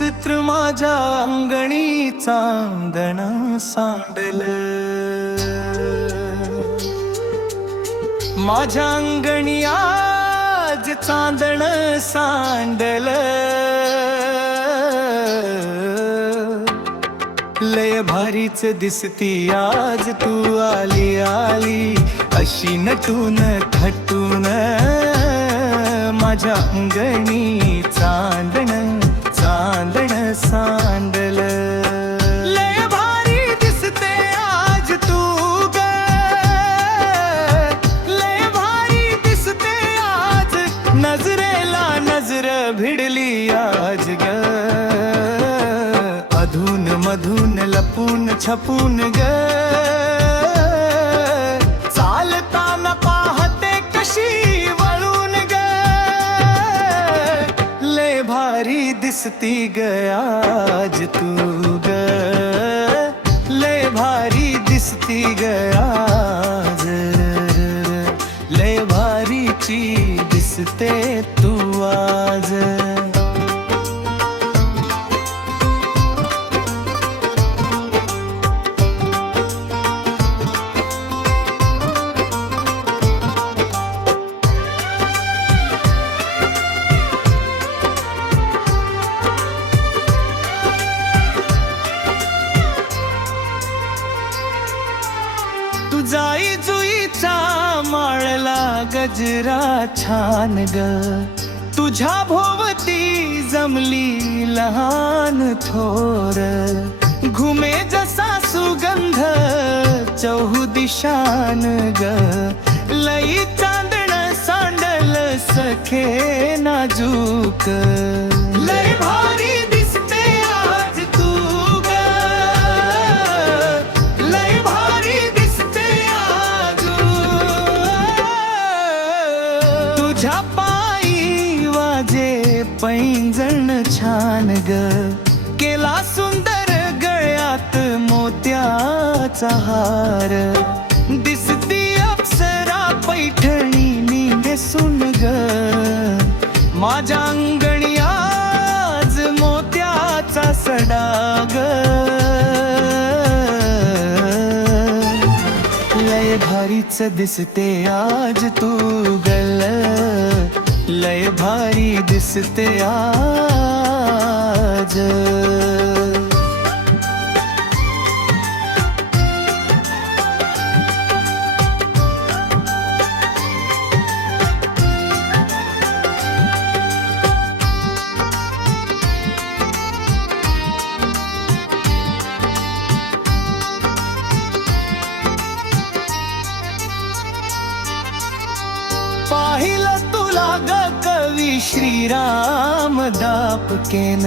माझ्या अंगणी चांदण सांडल. माझ्या अंगणी आज चांदण सांडल. लय भारीच दिसती आज तू आली आली. अशी नटून थटून माझ्या अंगणी छपून ग. चालताना पाहते कशी वळून ग. लय भारी दिसती ग आज तू ग. लय भारी दिसती ग आज. लय भारीची दिसते तू आज. तुझाई जुईचा माळला गजरा छान ग. तुझ्या भोवती जमली लहान थोर. घुमे जसा सुगंध चौहू दिशान ग. लई चांदण सांडल सखे नाजूक. लय भारी पैंजण छान ग. केला सुंदर गळ्यात मोत्याचा हार. दिसती अप्सरा पैठणी सुन ग. माझ्या अंगणी आज मोत्याचा सडाग. लय भारीच दिसते आज तू गल. दिसते आज पाहिलं तुला श्रीराम दाप केन.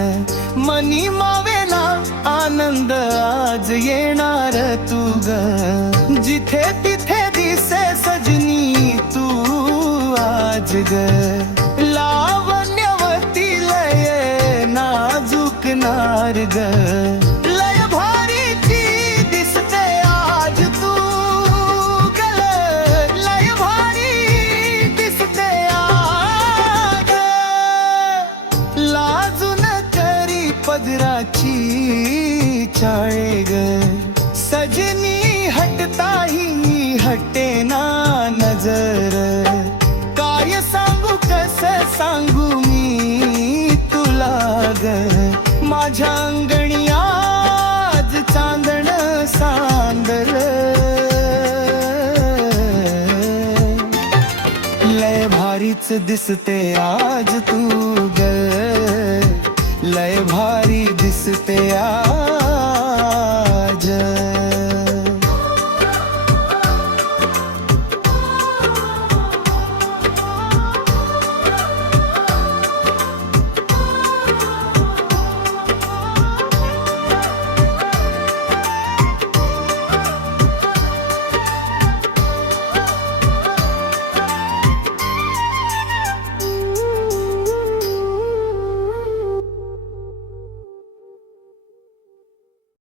मनी मावेला आनंद आज येणार तू ग जिथे तिथे दिसे सजनी तू आज ग. लावण्यवती लय नाजूक नार ग तुला माझ्या अंगणी आज चांदण सांदल लय भारीच दिसते आज तू ग. लय भारी दिसते आज